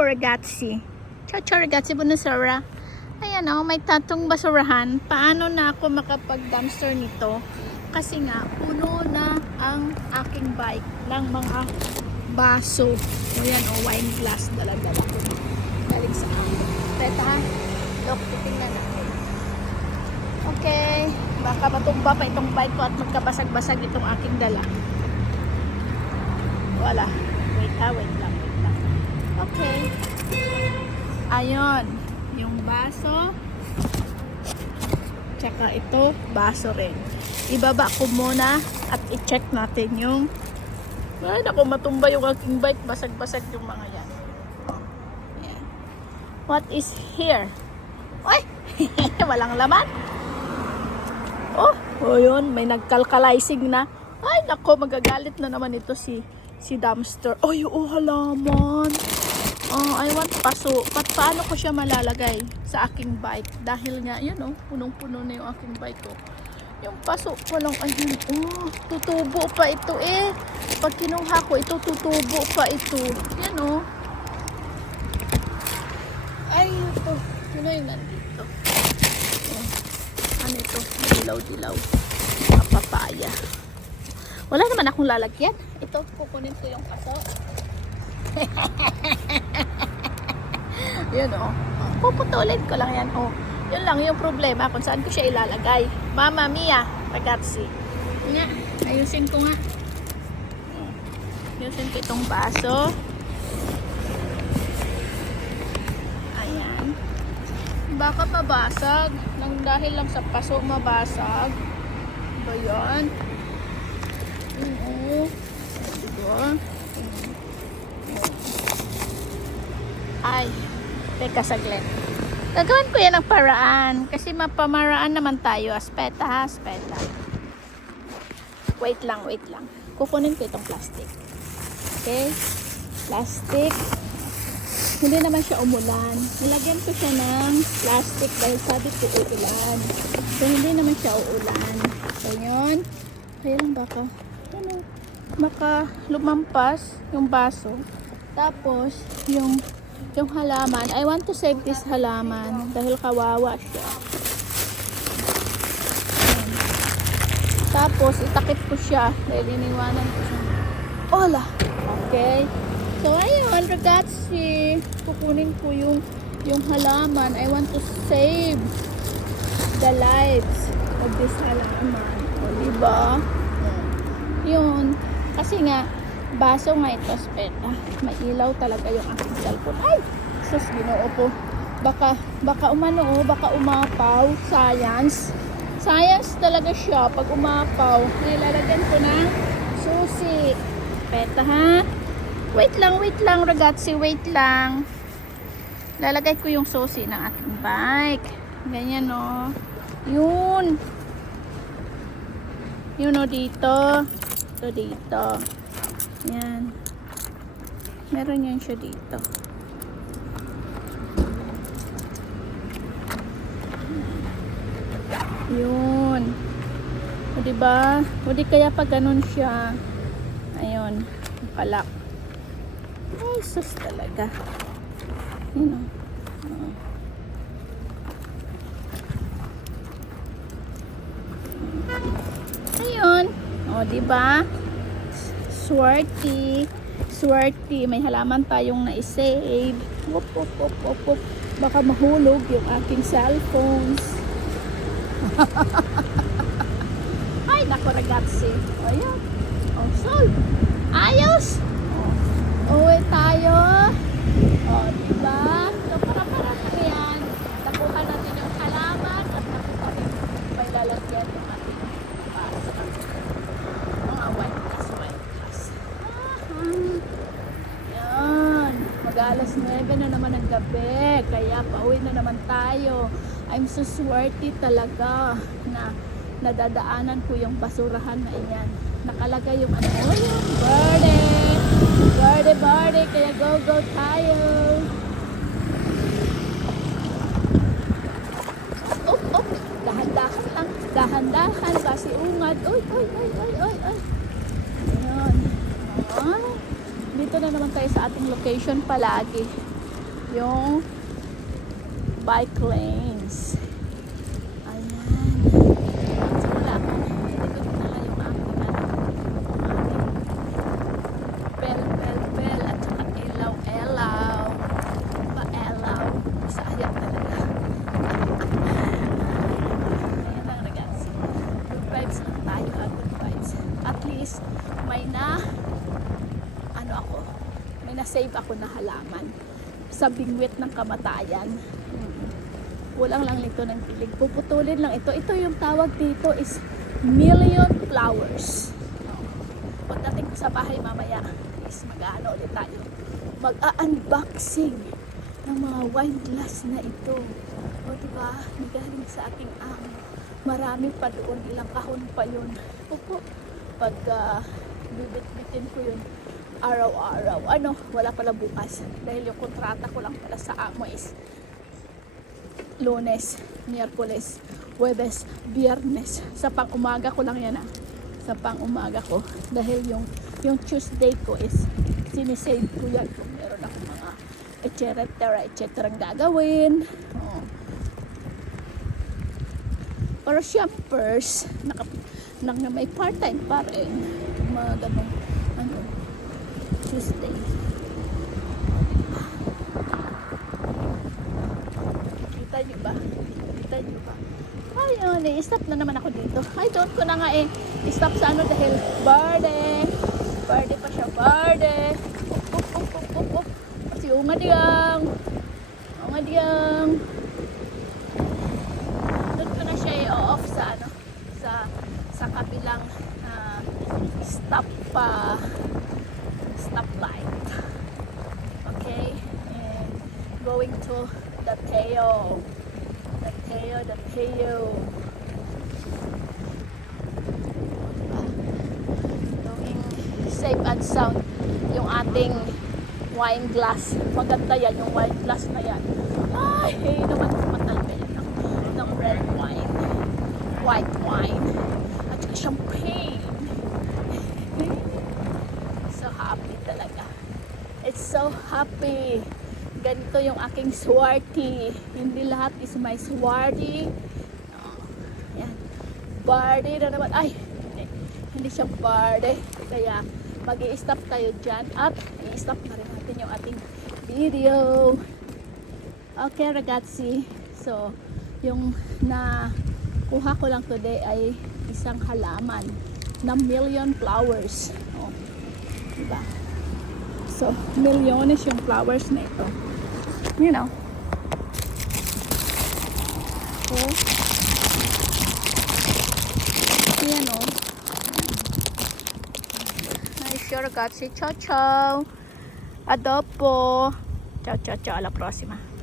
Ciao ragazzi. Ciao ragazzi, buonasera. Ayan o, may tatong basurahan. Paano na ako makapag-dumpster nito? Kasi nga, puno na ang aking bike ng mga baso. Ayan o, wine glass dala-dala ko. Galing sa ako. Teta ha? Look, titingnan natin. Okay. Baka matumba pa itong bike ko at magkabasag-basag itong aking dala. Wala. Wait lang. Okay. Ayun. Yung baso. Tsaka ito, baso rin. Ibaba ko muna at i-check natin yung ay, naku, matumba yung aking bike. Basag-basag yung mga yan. Ayan. What is here? Ay! Walang laman. Oh, yun. May nagkalkalizing na. Ay, naku, magagalit na naman ito si dumpster. Ay, halaman. I want paso. Paano ko siya malalagay sa aking bike? Dahil nga, yun punong-puno na yung aking bike ko. Yung paso ko lang, ayun, tutubo pa ito eh. Pag kinuha ko, ito tutubo pa ito. Yan Ay, ito. Yun na yung nandito. Ano ito? Dilaw-dilaw. Papaya. Wala naman akong lalagyan. Ito, kukunin ko yung paso. Yun puputulin ko lang yan yun lang yung problema kung saan ko siya ilalagay. Mama mia ragazzi nga, ayusin ko nga ayusin ko itong baso. Ayan, baka mabasag nang dahil lang sa paso mabasag ba yan? Diba? Ay, teka saglit. Gagawin ko yan ng paraan. Kasi mapamaraan naman tayo. Aspeta. Wait lang. Kukunin ko itong plastic. Okay? Plastic. Hindi naman siya umulan. Nilagyan ko siya ng plastic dahil sabi ko uulan. So, hindi naman siya uulan. So, yun. Kaya lang baka lumampas yung baso. Tapos, yung halaman, I want to save this halaman dahil kawawa siya. Ayan. Tapos itakip ko siya dahil iniwanan ko siya. Hola! Okay. So ayun, ragazzi, kukunin ko yung halaman. I want to save the lives of this halaman. O, diba? Yun. Kasi nga baso nga ito, speta. May ilaw talaga yung aking cellphone. Ay! Sus, ginoo ko. Baka umapaw. Science talaga siya. Pag umapaw, nilalagyan ko ng susi. Speta, ha? Wait lang, ragazzi. Wait lang. Lalagay ko yung susi ng aking bike. Ganyan, Yun. Yun, dito. Ito, dito. Yan. Meron yan siya dito. Yun. O diba? O di kaya pag ganun siya. Ayun. Palak. Ay, sus talaga. Yun Ayun. O diba? Swerte. May halaman tayong na-save. Wop. Baka mahulog yung aking cellphones. Ay, naku ragazzi. Ayan. Solve. Ayos. Uwi tayo. Diba? So, para yan. Nakuha natin yung halaman at nakuha rin may lalagyan yung ating basa. Mga white glass. Yan. Mag-alas 9 na naman ang gabi. Kaya pauwi na naman tayo. I'm so swarty talaga na nadadaanan ko yung basurahan na iyan. Nakalagay yung yung birthday. Kaya go tayo. Dahan-dahan kasi ungad. Oy. Ayan. Dito na naman tayo sa ating location palagi. yung bike lanes. Ayan. So, wala ako. Hindi ko dinala yung aking bell at saka elaw. Pa-elaw. Sayang talaga. Ayan lang, regards. Good vibes lang tayo, ha? Good vibes. At least, may na-save ako na halaman sa bingwit ng kamatayan. Kulang lang nito ng pilig. Puputulin lang ito. Ito yung tawag dito is million flowers. Pagdating ko sa bahay mamaya is mag-ano ulit tayo. Mag-unboxing ng mga wine glass na ito. O diba? Galing sa aking amo. Marami pa doon. Ilang kahon pa yun. Opo. Pag bibit-bitin ko yun araw-araw. Wala pala bukas. Dahil yung kontrata ko lang pala sa amo is Lunes, Miyerkules, Huwebes, Biyernes. Sa pang-umaga ko lang yan Sa pang-umaga ko. Dahil yung Tuesday ko is sinisave ko yan. Kung meron ako mga etc. gagawin. Pero siyempre, may part-time pa rin. Mga ganong Tuesday. Kita nyo ba? Ayun, i-stop na naman ako dito. Ay, doon ko na nga i-stop sa dahil birthday pa siya, birthday. Up. Kasi umadiyang. Doon ko na siya i-off sa sa kabilang stoplight. Okay, and going to the Teo. Doing safe and sound yung ating wine glass. Maganda yan yung wine glass na yan. Ay, naman matalbe ng red wine, white wine, at saka champagne. So happy talaga. It's so happy. Ganito yung aking swarty. Hindi lahat is my swarty. Yan. Bardy na naman. Ay, hindi siya bardy. Kaya mag-i-stop tayo dyan at i-stop na rin natin yung ating video. Okay, ragazzi. So, yung nakuha ko lang today ay isang halaman na million flowers. Diba? So, milyones yung flowers na ito. You know. Okay. Ayan o. Ay, sure, ragazzi. Ciao, ciao. Adopo. Ciao, ciao, ciao. Alla prossima.